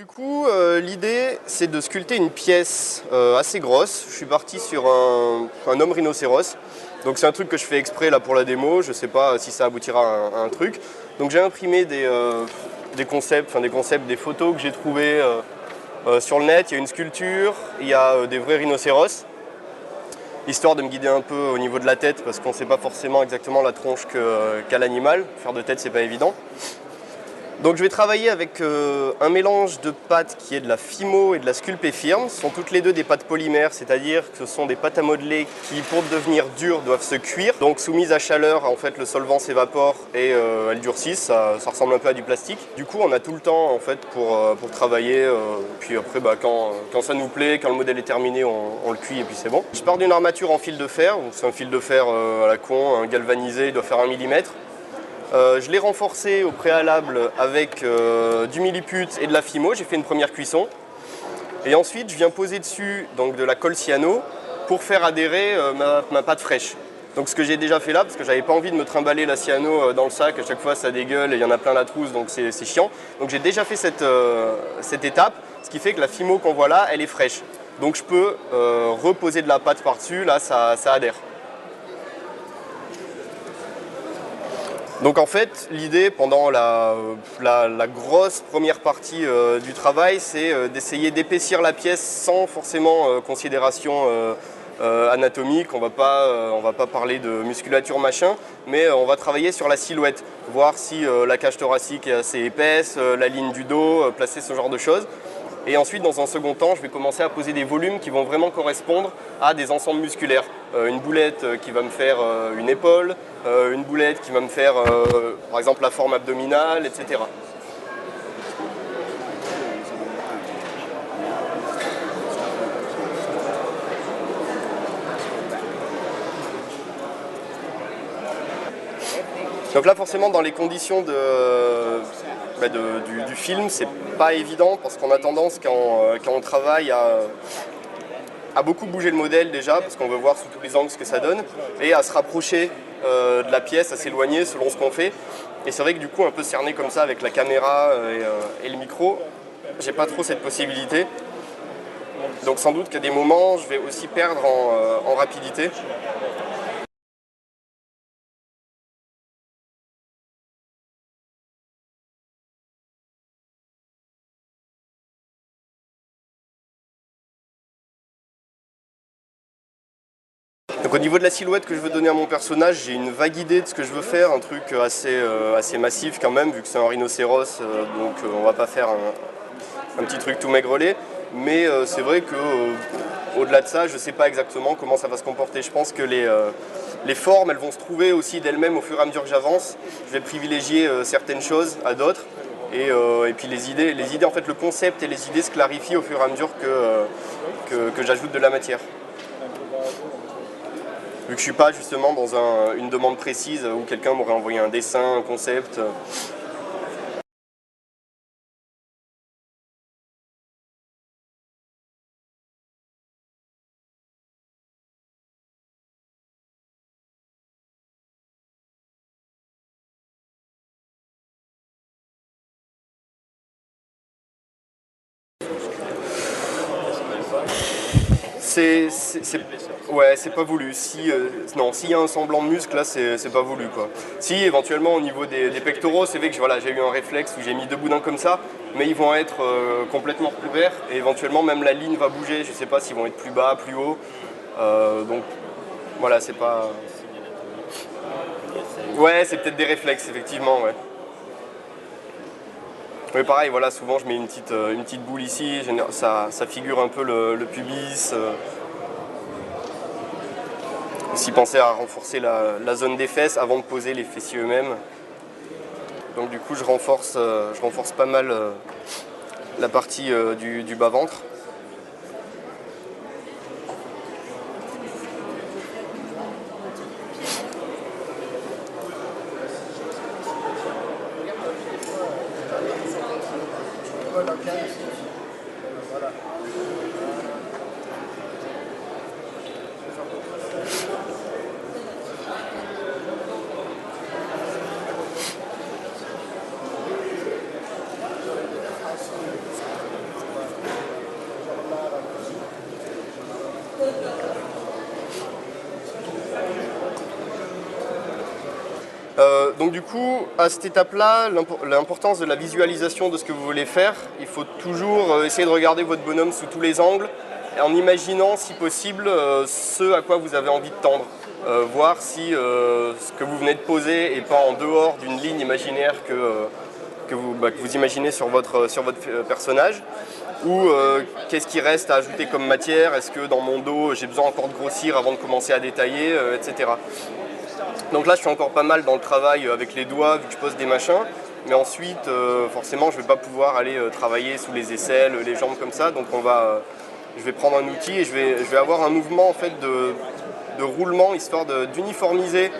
Du coup, l'idée, c'est de sculpter une pièce assez grosse. Je suis parti sur un homme rhinocéros. Donc c'est un truc que je fais exprès là pour la démo. Je sais pas si ça aboutira à un truc. Donc j'ai imprimé des concepts, des photos que j'ai trouvées sur le net. Il y a une sculpture, il y a des vrais rhinocéros. Histoire de me guider un peu au niveau de la tête, parce qu'on ne sait pas forcément exactement la tronche qu'a l'animal. Faire de tête, c'est pas évident. Donc je vais travailler avec un mélange de pâtes qui est de la Fimo et de la Sculpey-Firm. Ce sont toutes les deux des pâtes polymères, c'est-à-dire que ce sont des pâtes à modeler qui, pour devenir dures, doivent se cuire. Donc soumises à chaleur, en fait, le solvant s'évapore et elles durcissent. Ça ressemble un peu à du plastique. Du coup, on a tout le temps en fait pour travailler. Puis après, quand ça nous plaît, quand le modèle est terminé, on le cuit et puis c'est bon. Je pars d'une armature en fil de fer. C'est un fil de fer à la con, un galvanisé, il doit faire 1 mm. Je l'ai renforcé au préalable avec du milliput et de la Fimo. J'ai fait une première cuisson. Et ensuite, je viens poser dessus donc, de la colle cyano pour faire adhérer ma pâte fraîche. Donc ce que j'ai déjà fait là, parce que j'avais pas envie de me trimballer la cyano dans le sac, à chaque fois ça dégueule et il y en a plein la trousse, donc c'est chiant. Donc j'ai déjà fait cette étape, ce qui fait que la Fimo qu'on voit là, elle est fraîche. Donc je peux reposer de la pâte par-dessus, là ça adhère. Donc en fait, l'idée pendant la grosse première partie du travail, c'est d'essayer d'épaissir la pièce sans forcément considération anatomique. On va pas parler de musculature machin, mais on va travailler sur la silhouette, voir si la cage thoracique est assez épaisse, la ligne du dos, placer ce genre de choses. Et ensuite, dans un second temps, je vais commencer à poser des volumes qui vont vraiment correspondre à des ensembles musculaires. Une boulette qui va me faire une épaule, une boulette qui va me faire, par exemple, la forme abdominale, etc. Donc là, forcément, dans les conditions du film, c'est pas évident parce qu'on a tendance, quand on travaille, à beaucoup bouger le modèle déjà, parce qu'on veut voir sous tous les angles ce que ça donne, et à se rapprocher de la pièce, à s'éloigner selon ce qu'on fait. Et c'est vrai que du coup, un peu cerné comme ça avec la caméra et le micro, j'ai pas trop cette possibilité. Donc sans doute qu'à des moments, je vais aussi perdre en rapidité. Donc au niveau de la silhouette que je veux donner à mon personnage, j'ai une vague idée de ce que je veux faire, un truc assez massif quand même, vu que c'est un rhinocéros, donc on va pas faire un petit truc tout maigrelet. Mais c'est vrai que au-delà de ça, je ne sais pas exactement comment ça va se comporter. Je pense que les formes, elles vont se trouver aussi d'elles-mêmes au fur et à mesure que j'avance. Je vais privilégier certaines choses à d'autres. Et puis les idées, en fait, le concept et les idées se clarifient au fur et à mesure que j'ajoute de la matière. Vu que je ne suis pas justement dans une demande précise où quelqu'un m'aurait envoyé un dessin, un concept. Ouais, c'est pas voulu. Non, s'il y a un semblant de muscle, là, c'est pas voulu, quoi. Si, éventuellement, au niveau des pectoraux, c'est vrai que j'ai eu un réflexe où j'ai mis 2 boudins comme ça, mais ils vont être complètement couverts, et éventuellement, même la ligne va bouger. Je sais pas s'ils vont être plus bas, plus haut. Donc, voilà, c'est pas... Ouais, c'est peut-être des réflexes, effectivement, ouais. Oui, pareil, voilà, souvent je mets une petite boule ici, ça figure un peu le pubis. Aussi penser à renforcer la zone des fesses avant de poser les fessiers eux-mêmes. Donc du coup je renforce pas mal la partie du bas-ventre. Donc du coup, à cette étape-là, l'importance de la visualisation de ce que vous voulez faire, il faut toujours essayer de regarder votre bonhomme sous tous les angles, en imaginant, si possible, ce à quoi vous avez envie de tendre. Voir si ce que vous venez de poser n'est pas en dehors d'une ligne imaginaire que vous imaginez sur votre personnage, ou qu'est-ce qui reste à ajouter comme matière, est-ce que dans mon dos j'ai besoin encore de grossir avant de commencer à détailler, etc. Donc là je suis encore pas mal dans le travail avec les doigts vu que je pose des machins, mais ensuite forcément je ne vais pas pouvoir aller travailler sous les aisselles, les jambes comme ça, donc je vais prendre un outil et je vais avoir un mouvement en fait de roulement histoire d'uniformiser.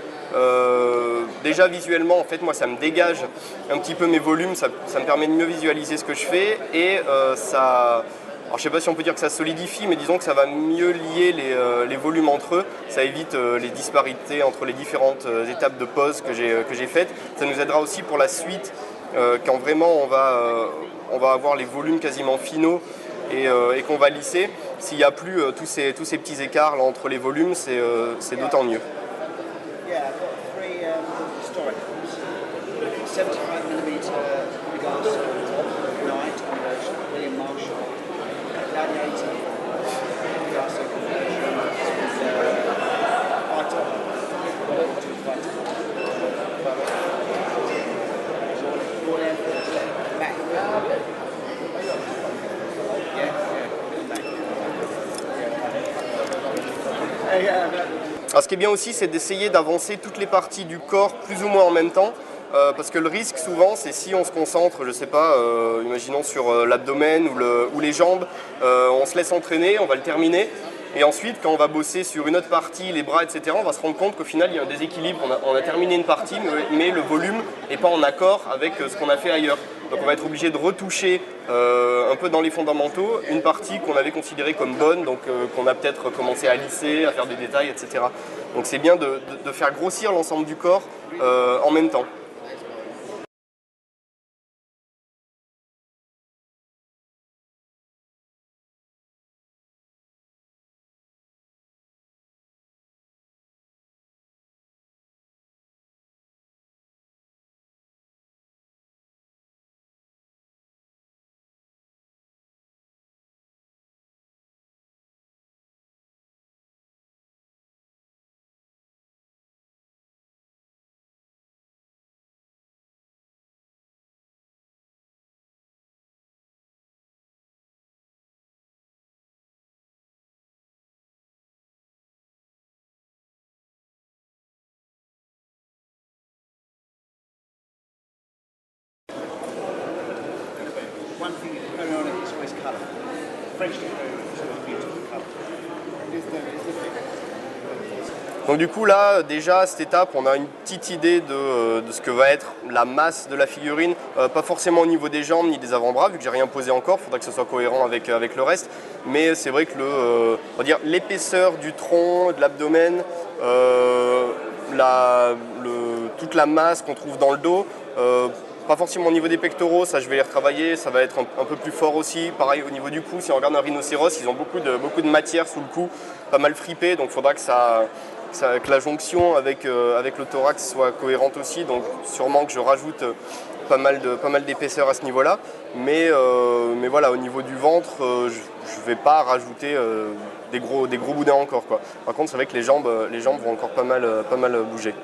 Déjà visuellement, en fait, moi ça me dégage un petit peu mes volumes, ça me permet de mieux visualiser ce que je fais et ça. Alors je sais pas si on peut dire que ça solidifie, mais disons que ça va mieux lier les volumes entre eux. Ça évite les disparités entre les différentes étapes de pose que j'ai faites. Ça nous aidera aussi pour la suite, quand vraiment on va avoir les volumes quasiment finaux et qu'on va lisser. S'il n'y a plus tous ces petits écarts là, entre les volumes, c'est d'autant mieux. Yeah, I've got three historic ones. 75mm regards Knight conversion, William Marshall. 1980 regards conversion Alors, ce qui est bien aussi, c'est d'essayer d'avancer toutes les parties du corps plus ou moins en même temps. Parce que le risque souvent c'est si on se concentre, je sais pas, imaginons sur l'abdomen ou les jambes, on se laisse entraîner, on va le terminer. Et ensuite quand on va bosser sur une autre partie, les bras, etc., on va se rendre compte qu'au final il y a un déséquilibre, on a terminé une partie mais le volume n'est pas en accord avec ce qu'on a fait ailleurs. Donc on va être obligé de retoucher un peu dans les fondamentaux une partie qu'on avait considérée comme bonne, donc qu'on a peut-être commencé à lisser, à faire des détails, etc. Donc c'est bien de faire grossir l'ensemble du corps en même temps. One thing in Peronic is always colour. French Peronic is always beautiful colour. Donc du coup là, déjà à cette étape, on a une petite idée de ce que va être la masse de la figurine, pas forcément au niveau des jambes ni des avant-bras, vu que j'ai rien posé encore, il faudra que ce soit cohérent avec le reste, mais c'est vrai que on va dire l'épaisseur du tronc, de l'abdomen, toute la masse qu'on trouve dans le dos, pas forcément au niveau des pectoraux, ça je vais les retravailler, ça va être un peu plus fort aussi. Pareil au niveau du cou, si on regarde un rhinocéros, ils ont beaucoup de matière sous le cou, pas mal fripé, donc il faudra que la jonction avec le thorax soit cohérente aussi, donc sûrement que je rajoute pas mal d'épaisseur à ce niveau-là. Mais voilà, au niveau du ventre, je ne vais pas rajouter des gros boudins encore, quoi. Par contre, c'est vrai que les jambes vont encore pas mal bouger.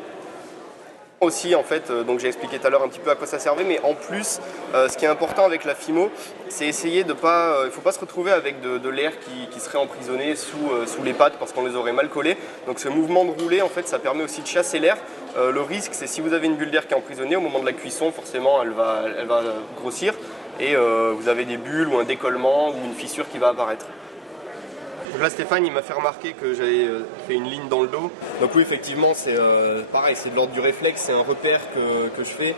Aussi en fait, donc j'ai expliqué tout à l'heure un petit peu à quoi ça servait, mais en plus ce qui est important avec la Fimo, c'est essayer de pas, il ne faut pas se retrouver avec de l'air qui serait emprisonné sous les pattes parce qu'on les aurait mal collés. Donc ce mouvement de rouler en fait ça permet aussi de chasser l'air. Le risque c'est si vous avez une bulle d'air qui est emprisonnée, au moment de la cuisson forcément elle va grossir et vous avez des bulles ou un décollement ou une fissure qui va apparaître. Donc là Stéphane il m'a fait remarquer que j'avais fait une ligne dans le dos. Donc oui effectivement c'est pareil, c'est de l'ordre du réflexe, c'est un repère que je fais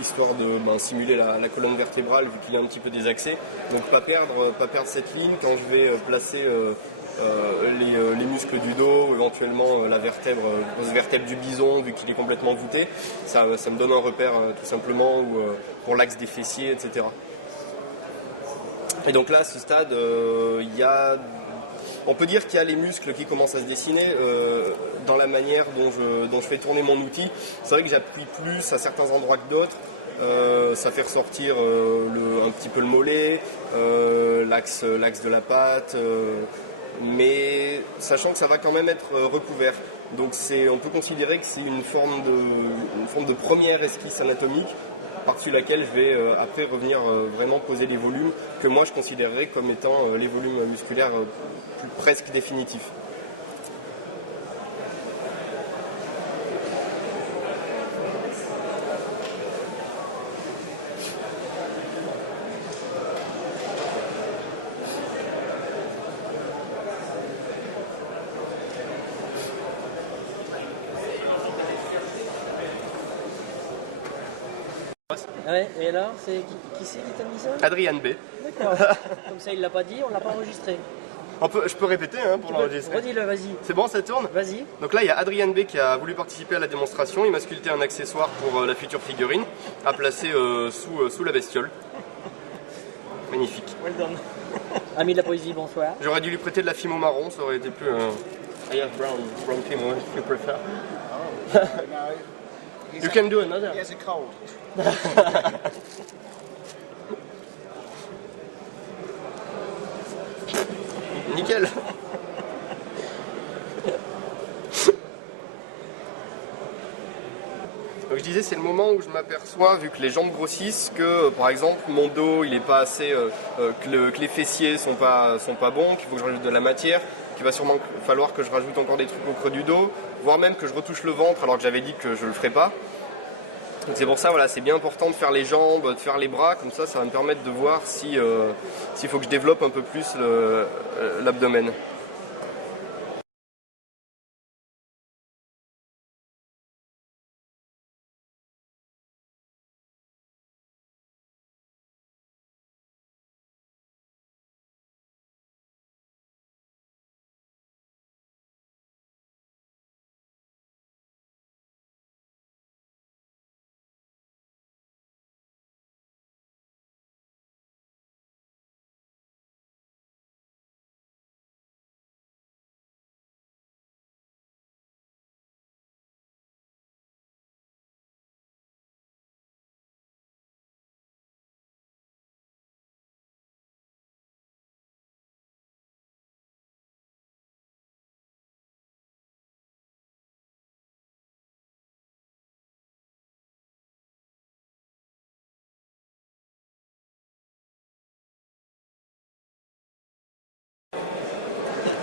histoire de simuler la colonne vertébrale vu qu'il y a un petit peu désaxé. Donc pas perdre cette ligne quand je vais placer les muscles du dos, éventuellement la grosse vertèbre du bison vu qu'il est complètement voûté. Ça me donne un repère tout simplement pour l'axe des fessiers, etc. Et donc là, à ce stade, il y a On peut dire qu'il y a les muscles qui commencent à se dessiner dans la manière dont je fais tourner mon outil. C'est vrai que j'appuie plus à certains endroits que d'autres. Ça fait ressortir un petit peu le mollet, l'axe de la patte, mais sachant que ça va quand même être recouvert. Donc on peut considérer que c'est une forme de première esquisse anatomique par-dessus laquelle je vais après revenir vraiment poser les volumes que moi je considérerais comme étant les volumes musculaires presque définitifs. Ouais, et là, c'est qui c'est qui t'a mis ça? Adrien B. D'accord. Comme ça, il l'a pas dit, on l'a pas enregistré. Je peux répéter pour l'enregistrer. Redis-le, vas-y. C'est bon, ça tourne? Vas-y. Donc là, il y a Adrien B qui a voulu participer à la démonstration. Il m'a sculpté un accessoire pour la future figurine à placer sous la bestiole. Magnifique. Well done. Ami de la poésie, bonsoir. J'aurais dû lui prêter de la fimo marron, ça aurait été plus... I have brown fimo if you prefer. You can do another. He has a cold. Nickel. Donc je disais, c'est le moment où je m'aperçois, vu que les jambes grossissent, que par exemple mon dos il est pas assez, que les fessiers sont pas bons, qu'il faut que je rajoute de la matière, qu'il va sûrement falloir que je rajoute encore des trucs au creux du dos, voire même que je retouche le ventre alors que j'avais dit que je le ferais pas. Donc c'est pour ça, voilà, c'est bien important de faire les jambes, de faire les bras, comme ça va me permettre de voir s'il faut que je développe un peu plus l'abdomen.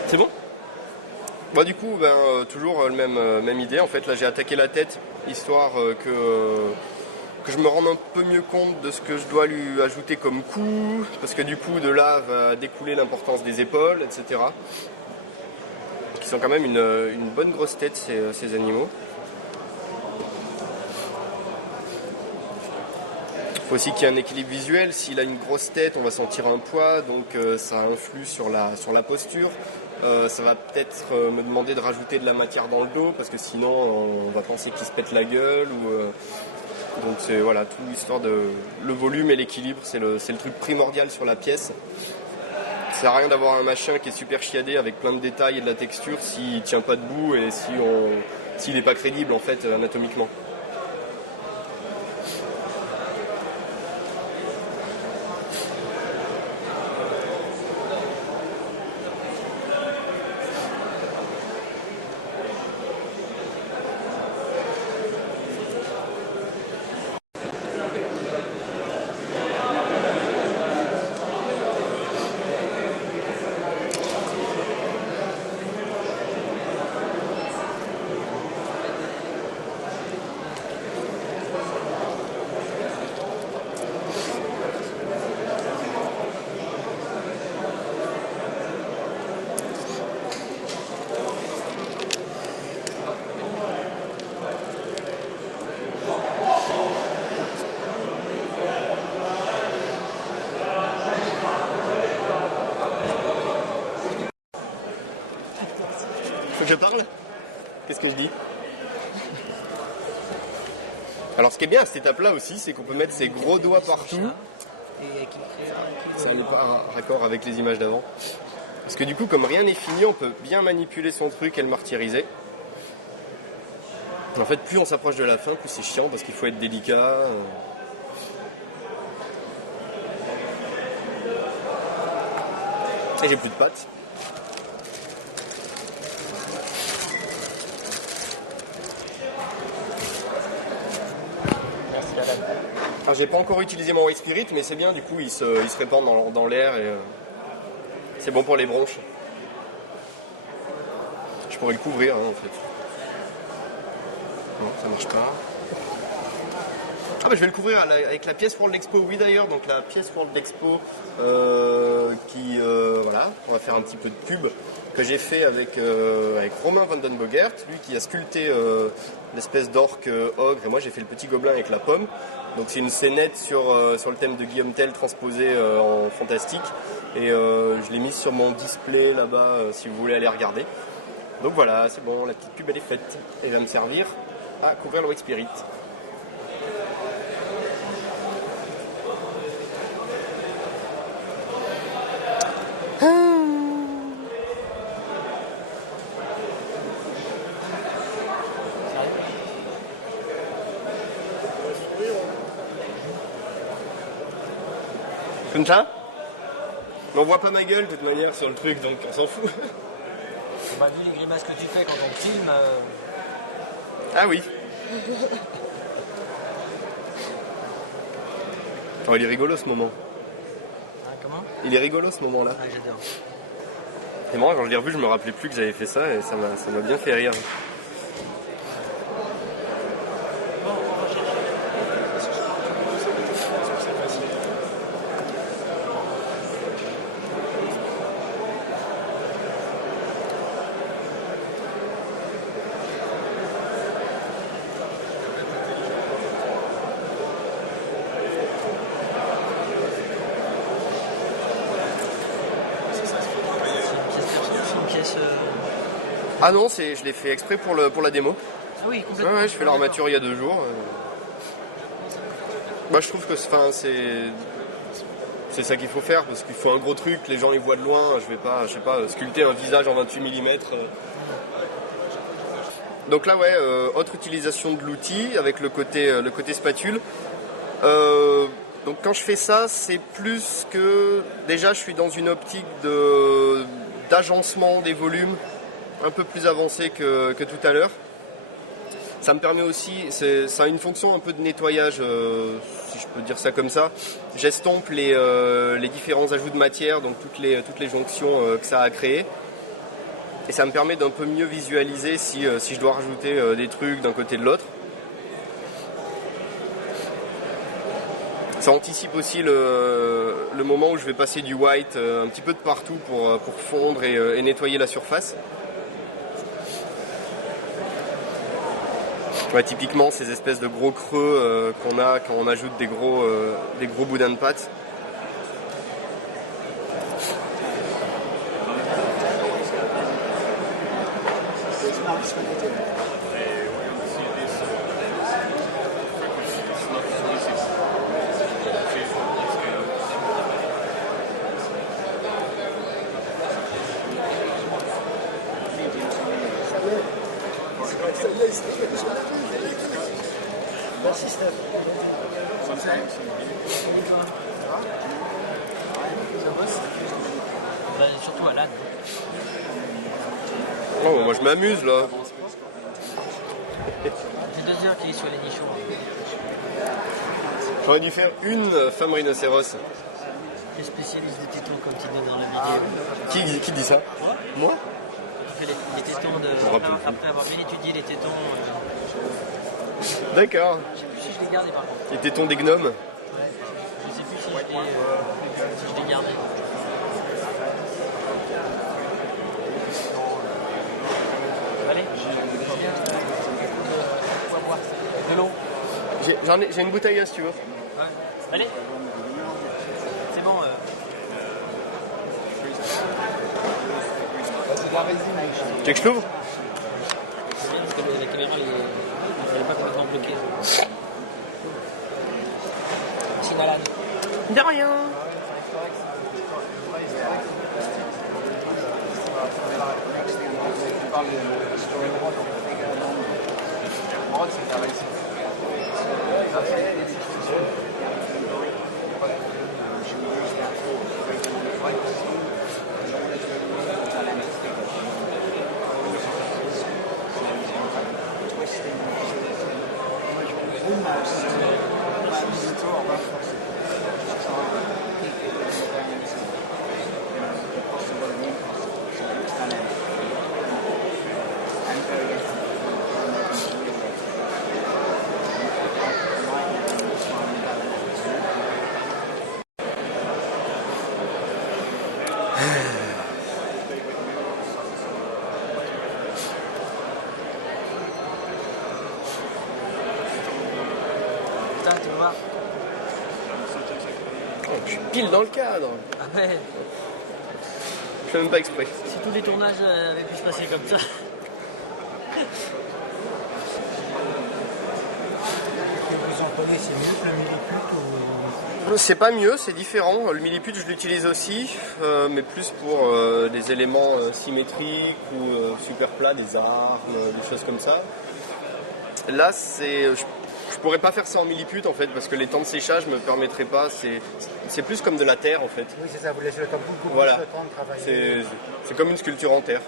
C'est bon? Bah du coup, toujours même idée. En fait, là j'ai attaqué la tête, histoire que je me rende un peu mieux compte de ce que je dois lui ajouter comme coup, parce que du coup de là va découler l'importance des épaules, etc. Qui sont quand même une bonne grosse tête ces animaux. Il faut aussi qu'il y ait un équilibre visuel. S'il a une grosse tête, on va sentir un poids, donc ça influe sur la posture. Ça va peut-être me demander de rajouter de la matière dans le dos, parce que sinon on va penser qu'il se pète la gueule. Donc c'est voilà, tout l'histoire de le volume et l'équilibre, c'est le truc primordial sur la pièce. Ça sert à rien d'avoir un machin qui est super chiadé avec plein de détails et de la texture s'il tient pas debout et s'il n'est pas crédible en fait anatomiquement. Faut que je parle? Qu'est-ce que je dis? Alors ce qui est bien à cette étape-là aussi, c'est qu'on peut mettre ses gros doigts partout. Ça n'est pas raccord avec les images d'avant. Parce que du coup, comme rien n'est fini, on peut bien manipuler son truc et le martyriser. En fait, plus on s'approche de la fin, plus c'est chiant parce qu'il faut être délicat. Et j'ai plus de pâte. Alors, j'ai pas encore utilisé mon White Spirit, mais c'est bien, du coup, il se répand dans l'air et c'est bon pour les bronches. Je pourrais le couvrir, hein, en fait. Non, ça marche pas. Ah bah je vais le couvrir avec la pièce World Expo, oui d'ailleurs, donc la pièce World Expo voilà, on va faire un petit peu de pub que j'ai fait avec Romain Vandenbogert, lui qui a sculpté l'espèce d'orque ogre et moi j'ai fait le petit gobelin avec la pomme. Donc c'est une scénette sur le thème de Guillaume Tell transposé en fantastique et je l'ai mise sur mon display là-bas si vous voulez aller regarder. Donc voilà, c'est bon, la petite pub elle est faite et elle va me servir à couvrir le White Spirit. Comme ça? Mais on voit pas ma gueule de toute manière sur le truc, donc on s'en fout. Bah, vu les grimaces que tu fais quand on filme. Ah oui. Oh, il est rigolo ce moment. Hein, comment? Il est rigolo ce moment-là. Ah, j'adore. Et moi, quand je l'ai revu, je me rappelais plus que j'avais fait ça et ça m'a bien fait rire. C'est une pièce. Ah non, je l'ai fait exprès pour la démo. Ah oui, complètement. Ouais, je fais l'armature il y a 2 jours. Moi, je trouve que c'est ça qu'il faut faire parce qu'il faut un gros truc, les gens ils voient de loin. Je sais pas, sculpter un visage en 28 mm. Donc là, ouais, autre utilisation de l'outil avec le côté spatule. Donc quand je fais ça, c'est plus que... Déjà, je suis dans une optique d'agencement des volumes un peu plus avancée que tout à l'heure. Ça me permet aussi, ça a une fonction un peu de nettoyage, si je peux dire ça comme ça. J'estompe les différents ajouts de matière, donc toutes les jonctions que ça a créées. Et ça me permet d'un peu mieux visualiser si je dois rajouter des trucs d'un côté de l'autre. Ça anticipe aussi le moment où je vais passer du white un petit peu de partout pour fondre et nettoyer la surface. Ouais, typiquement ces espèces de gros creux qu'on a quand on ajoute des gros boudins de pâte. Merci Steph. Bah, surtout Alan. Oh, moi je m'amuse là. J'ai 2 heures qu'il est sur les nichons. J'aurais dû faire une femme rhinocéros. Tu es spécialiste des tétons comme tu dis dans la vidéo. Qui dit ça? Moi? Tu fais les tétons Je me rappelle plus. après avoir bien étudié les tétons. D'accord. Je sais plus si je l'ai gardé par contre. Les tétons des gnomes. Ouais. Je sais plus si je l'ai gardé. Allez, quoi boire? De l'eau. J'ai une bouteille là si tu veux. Ouais. Allez. C'est bon. Tu veux que je l'ouvre? Parce que la caméra elle n'est pas complètement bloquée. Sinalan. De rien. Putain, tu vois. Oh, je suis pile dans le cadre. Ah ouais, Je fais même pas exprès. si tous les tournages avaient pu se passer comme ça. Que vous en prenez, c'est mieux que le milliput ou... C'est pas mieux, c'est différent. Le milliput, je l'utilise aussi, mais plus pour des éléments symétriques ou super plats, des armes, des choses comme ça. Là, je pourrais pas faire ça en milliput en fait, parce que les temps de séchage me permettraient pas. C'est plus comme de la terre en fait. Oui, c'est ça, vous laissez le temps beaucoup Voilà. plus de temps de travailler. C'est comme une sculpture en terre.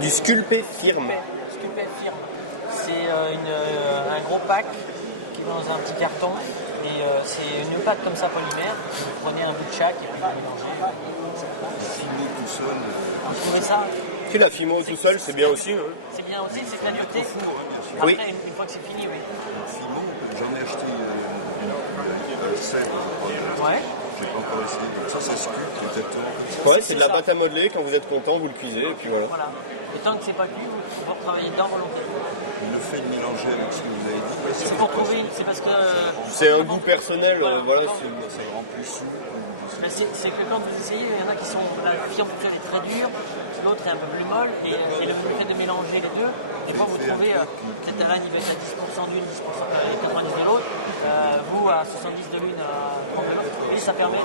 Du sculpé firme. Sculpé firme. C'est un gros pack qui est dans un petit carton. Et c'est une pâte comme ça polymère. Vous prenez un bout de chaque et puis vous mélangez. Fimo tout seul. Alors, je trouvais ça, Si la fimo tout seul, c'est bien aussi. Hein. c'est bien aussi, c'est cagnoté. Bien sûr. Oui. Après, une fois que c'est fini, oui. Fimo, j'en ai acheté une scène, je crois. Ouais. J'ai pas encore essayé. Donc ça sculpte exactement comme ça. Ouais, c'est de la ça. pâte à modeler. Quand vous êtes content, vous le cuisez et puis voilà. Voilà. Et tant que c'est pas cuit, vous retravaillez dedans volontairement. Le fait de mélanger avec ce que vous avez dit, C'est pour trouver, c'est parce que. C'est un goût personnel. Voilà, ça le rend plus souple. Ben, c'est que quand vous essayez, il y en a qui sont. La firme toute est très dure, l'autre est un peu plus molle, et le fait de mélanger les deux, des fois vous trouvez peut-être un il va être à 10% d'une, 90 de l'autre, vous à 70 de l'une, à 30 de l'autre, et ça permet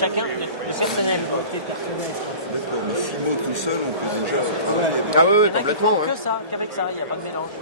chacun de personnel. D'accord, mais Fimo tout seul, on peut déjà travailler avec. Ah Il y ouais, en a qui complètement. font Ouais. que ça, qu'avec ça, il n'y a pas de mélange.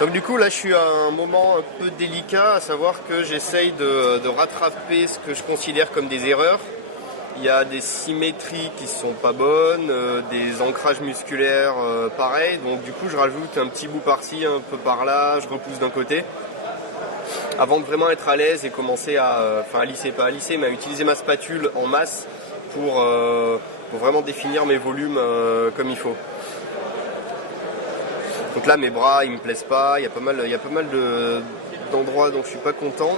Donc du coup là je suis à un moment un peu délicat, à savoir que j'essaye de rattraper ce que je considère comme des erreurs. Il y a des symétries qui sont pas bonnes, des ancrages musculaires pareils, donc du coup je rajoute un petit bout par-ci, un peu par-là, je repousse d'un côté, avant de vraiment être à l'aise et commencer à lisser, pas à lisser, mais à utiliser ma spatule en masse pour vraiment définir mes volumes comme il faut. Donc là mes bras ils me plaisent pas, il y a pas mal d'endroits dont je suis pas content.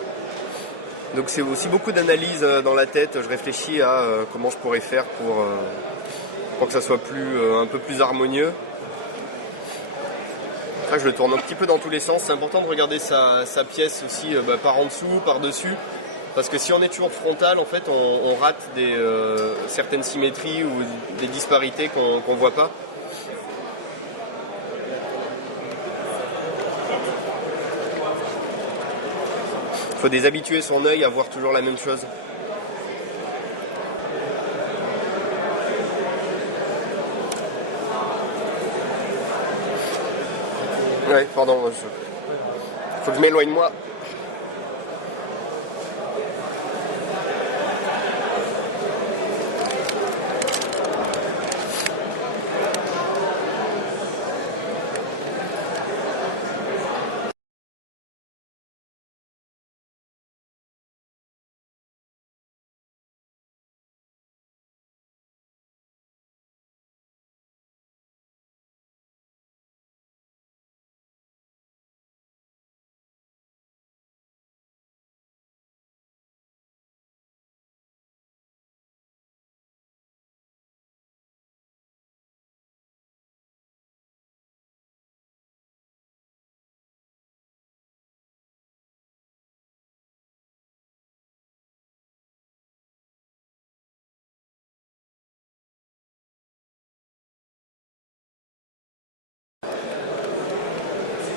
Donc c'est aussi beaucoup d'analyse dans la tête, je réfléchis à comment je pourrais faire pour que ça soit un peu plus harmonieux. Après je le tourne un petit peu dans tous les sens, c'est important de regarder sa pièce aussi par en dessous, par dessus. Parce que si on est toujours frontal, en fait on rate certaines symétries ou des disparités qu'on voit pas. Il faut déshabituer son œil à voir toujours la même chose. Ouais, pardon, faut que je m'éloigne moi.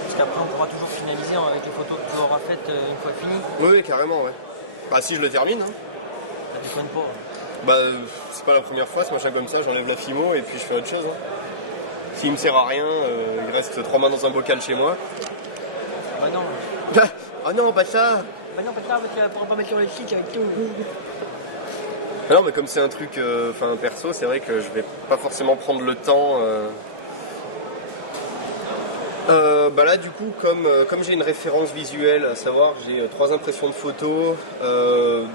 Parce qu'après, on pourra toujours finaliser avec les photos que tu auras faites une fois fini. Oui, carrément, ouais. Bah si je le termine, hein. Ça déconne pas. Bah c'est pas la première fois, ce machin comme ça, j'enlève la fimo et puis je fais autre chose. Hein. S'il me sert à rien, il reste 3 mois dans un bocal chez moi. Bah non. Ah non, pas ça. Bah non, parce qu'on pourra pas mettre sur le site avec tout. Non, mais comme c'est un truc perso, c'est vrai que je vais pas forcément prendre le temps. Bah là du coup comme j'ai une référence visuelle, à savoir j'ai 3 impressions de photos,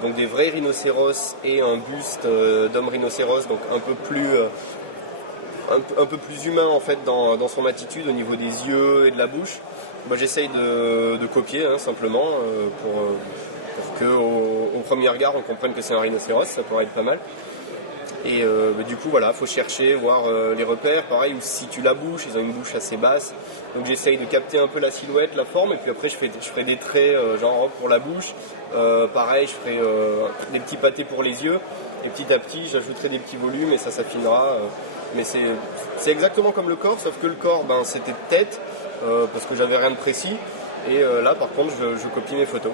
donc des vrais rhinocéros et un buste d'homme rhinocéros, donc un peu plus humain en fait dans son attitude au niveau des yeux et de la bouche. Bah, j'essaye de copier hein, simplement pour que au premier regard on comprenne que c'est un rhinocéros, ça pourrait être pas mal. Et bah, du coup voilà, faut chercher, voir les repères, pareil, où se situe la bouche, ils ont une bouche assez basse, donc j'essaye de capter un peu la silhouette, la forme, et puis après je ferai des traits genre pour la bouche, pareil je ferai des petits pâtés pour les yeux, et petit à petit j'ajouterai des petits volumes et ça s'affinera, mais c'est exactement comme le corps, sauf que le corps ben, c'était tête, parce que j'avais rien de précis, et là par contre je copie mes photos.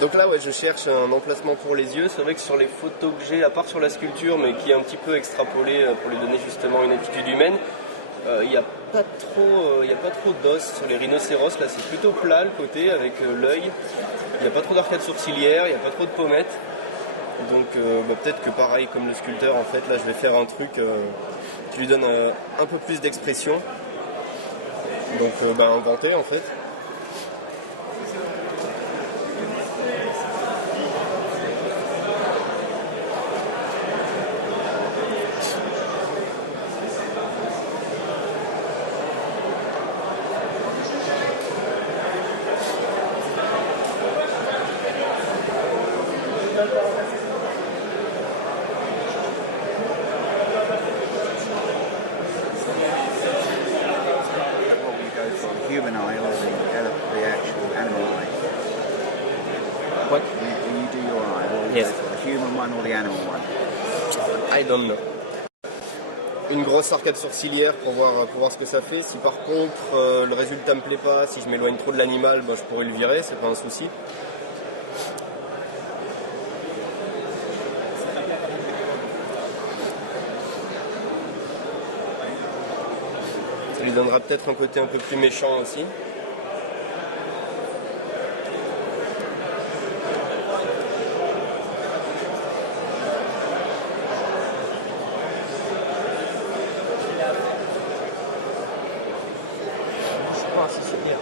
Donc là, ouais, je cherche un emplacement pour les yeux. C'est vrai que sur les photos que j'ai, à part sur la sculpture, mais qui est un petit peu extrapolée pour lui donner justement une attitude humaine, il n'y a pas trop d'os sur les rhinocéros. Là, c'est plutôt plat le côté avec l'œil. Il n'y a pas trop d'arcade sourcilière, il n'y a pas trop de pommettes. Donc bah, peut-être que pareil, comme le sculpteur, en fait, là, je vais faire un truc qui lui donne un peu plus d'expression. Donc bah, inventer, en fait. one or the animal one? I don't know. Une grosse arcade sourcilière pour voir ce que ça fait. Si par contre le résultat me plaît pas, si je m'éloigne trop de l'animal, bah, je pourrais le virer, c'est pas un souci. Ça lui donnera peut-être un côté un peu plus méchant aussi. C'est super.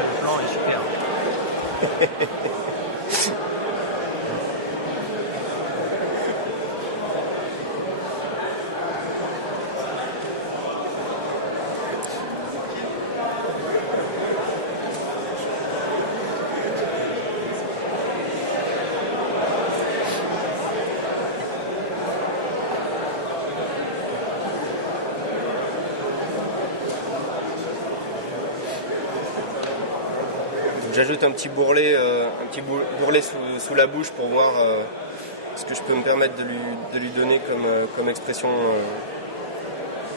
Le plan est super. J'ajoute un petit bourrelet sous la bouche pour voir ce que je peux me permettre de lui donner comme expression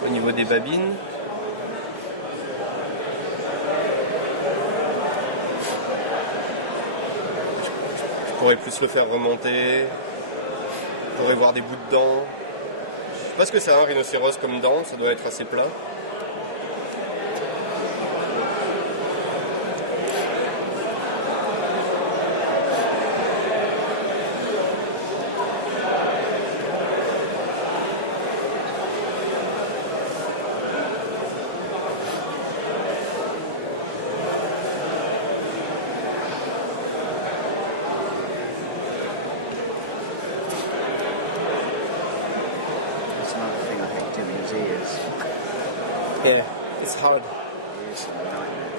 au niveau des babines. Je pourrais plus le faire remonter, je pourrais voir des bouts de dents. Je sais pas ce que c'est un rhinocéros comme dent, ça doit être assez plat. That's another thing I hate doing his ears. Yeah, it's hard. Ears are a nightmare.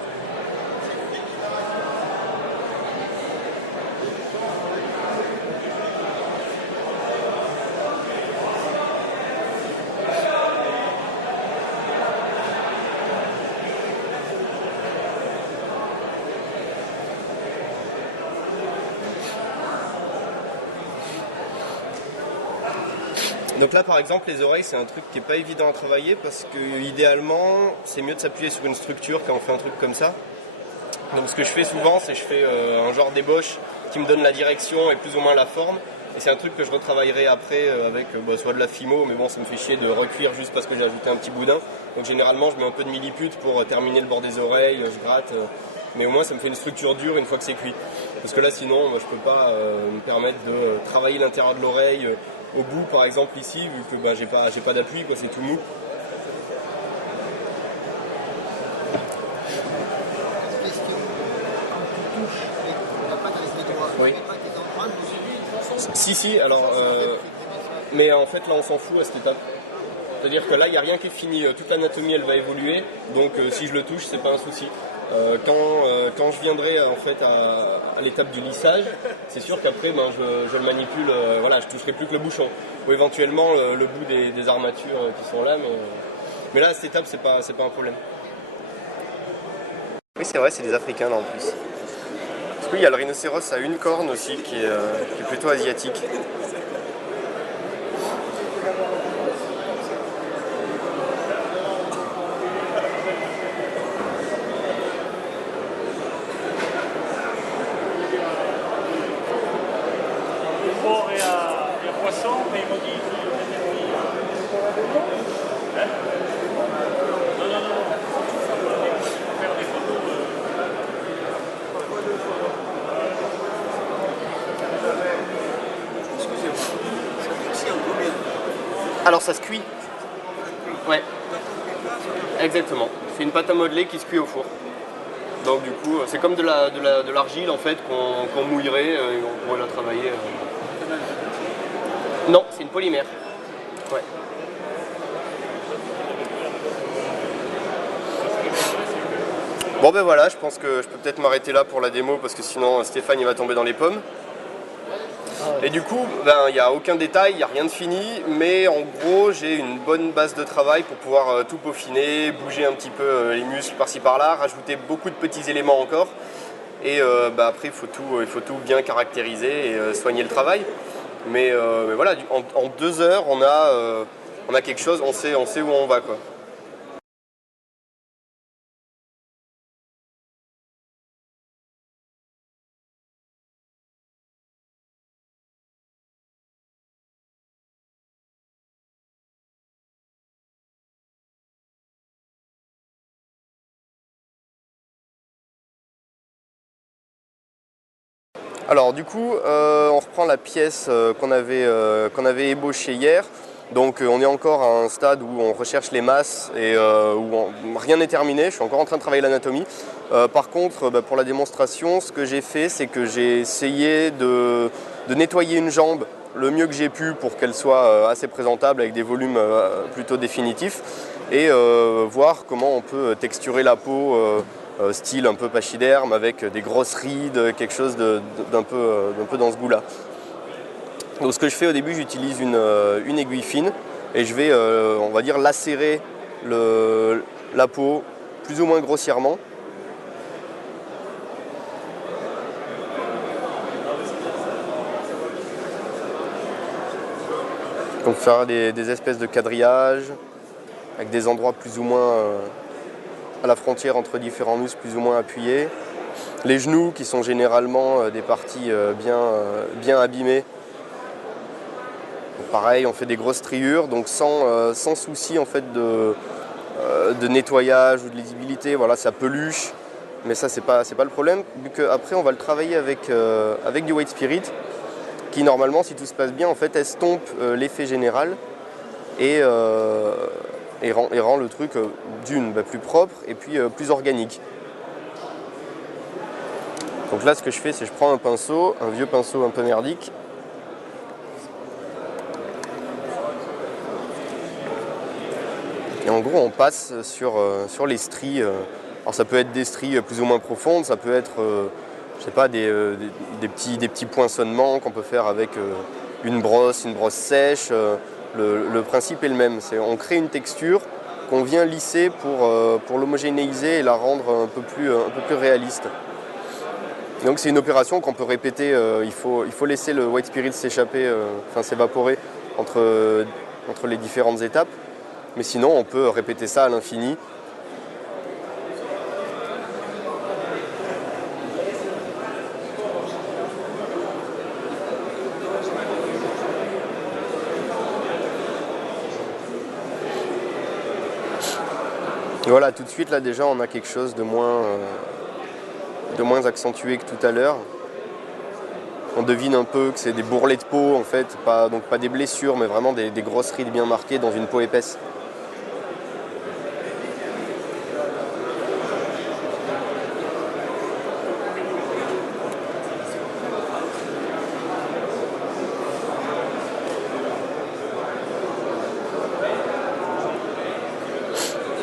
Donc là par exemple les oreilles c'est un truc qui est pas évident à travailler parce que idéalement c'est mieux de s'appuyer sur une structure quand on fait un truc comme ça. Donc ce que je fais souvent c'est que je fais un genre d'ébauche qui me donne la direction et plus ou moins la forme. Et c'est un truc que je retravaillerai après avec soit de la fimo, mais bon ça me fait chier de recuire juste parce que j'ai ajouté un petit boudin. Donc généralement je mets un peu de millipute pour terminer le bord des oreilles, je gratte. Mais au moins ça me fait une structure dure une fois que c'est cuit. Parce que là sinon je peux pas me permettre de travailler l'intérieur de l'oreille au bout par exemple ici, vu que j'ai pas d'appui, quoi, c'est tout mou. Question, quand tu touches avec la patte avec les doigts, Oui. la patte est en train de Si, alors mais en fait là on s'en fout à cette étape. C'est-à-dire que là il n'y a rien qui est fini, toute l'anatomie elle va évoluer, donc si je le touche c'est pas un souci. Quand je viendrai en fait à l'étape du lissage, c'est sûr qu'après je le manipule, voilà, je toucherai plus que le bouchon. Ou éventuellement le bout des armatures qui sont là, mais là à cette étape c'est pas un problème. Oui c'est vrai, c'est des Africains là en plus. Parce qu'il y a le rhinocéros à une corne aussi qui est plutôt asiatique. Porc et à poisson, mais ils m'ont dit hein? Non. Faire des photos. Alors ça se cuit. Ouais. Exactement. C'est une pâte à modeler qui se cuit au four. Donc du coup, c'est comme de l'argile en fait qu'on mouillerait et on pourrait la travailler. Non, c'est une polymère. Ouais. Bon ben voilà, je pense que je peux peut-être m'arrêter là pour la démo parce que sinon Stéphane il va tomber dans les pommes. Et du coup, il n'y a aucun détail, il n'y a rien de fini, mais en gros, j'ai une bonne base de travail pour pouvoir tout peaufiner, bouger un petit peu les muscles par-ci par-là, rajouter beaucoup de petits éléments encore. Et après, il faut tout bien caractériser et soigner le travail. Mais voilà, en 2 heures, on a quelque chose, on sait où on va, quoi. Alors du coup, on reprend la pièce qu'on avait ébauchée hier. Donc on est encore à un stade où on recherche les masses et rien n'est terminé. Je suis encore en train de travailler l'anatomie. Par contre, pour la démonstration, ce que j'ai fait, c'est que j'ai essayé de nettoyer une jambe le mieux que j'ai pu pour qu'elle soit assez présentable avec des volumes plutôt définitifs et voir comment on peut texturer la peau style un peu pachyderme avec des grosses rides, quelque chose d'un peu dans ce goût-là. Donc ce que je fais au début, j'utilise une aiguille fine et je vais, on va dire, lacérer la peau plus ou moins grossièrement. Donc faire des espèces de quadrillages avec des endroits plus ou moins à la frontière entre différents muscles plus ou moins appuyés. Les genoux qui sont généralement des parties bien abîmées. Donc pareil, on fait des grosses striures, donc sans souci en fait de nettoyage ou de lisibilité. Voilà, ça peluche, mais ça c'est pas le problème, vu qu'après on va le travailler avec du White Spirit, qui normalement, si tout se passe bien, en fait estompe l'effet général et rend le truc plus propre et puis plus organique. Donc là, ce que je fais, c'est que je prends un pinceau, un vieux pinceau un peu merdique. Et en gros, on passe sur les stries. Alors ça peut être des stries plus ou moins profondes, ça peut être je sais pas, des petits poinçonnements qu'on peut faire avec une brosse sèche. Le principe est le même, on crée une texture qu'on vient lisser pour l'homogénéiser et la rendre un peu plus réaliste. Donc c'est une opération qu'on peut répéter, il faut laisser le White Spirit s'échapper, s'évaporer entre les différentes étapes, mais sinon on peut répéter ça à l'infini. Et voilà, tout de suite, là déjà, on a quelque chose de moins accentué que tout à l'heure. On devine un peu que c'est des bourrelets de peau, en fait, donc pas des blessures, mais vraiment des grosses rides bien marquées dans une peau épaisse.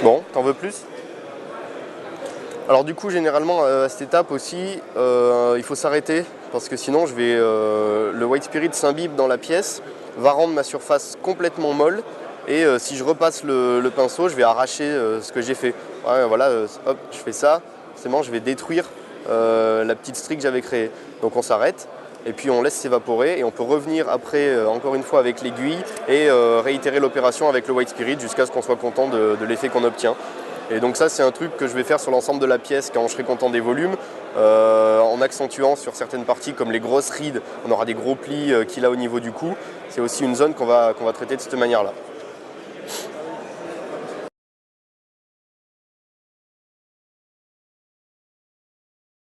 Bon, t'en veux plus? Alors du coup, généralement, à cette étape aussi, il faut s'arrêter parce que sinon, le White Spirit s'imbibe dans la pièce, va rendre ma surface complètement molle et si je repasse le pinceau, je vais arracher ce que j'ai fait. Ouais, voilà, hop, je fais ça, c'est bon, je vais détruire la petite strie que j'avais créée. Donc on s'arrête et puis on laisse s'évaporer et on peut revenir après, encore une fois avec l'aiguille et réitérer l'opération avec le White Spirit jusqu'à ce qu'on soit content de l'effet qu'on obtient. Et donc ça, c'est un truc que je vais faire sur l'ensemble de la pièce quand je serai content des volumes, en accentuant sur certaines parties comme les grosses rides, on aura des gros plis qu'il a au niveau du cou. C'est aussi une zone qu'on va traiter de cette manière-là.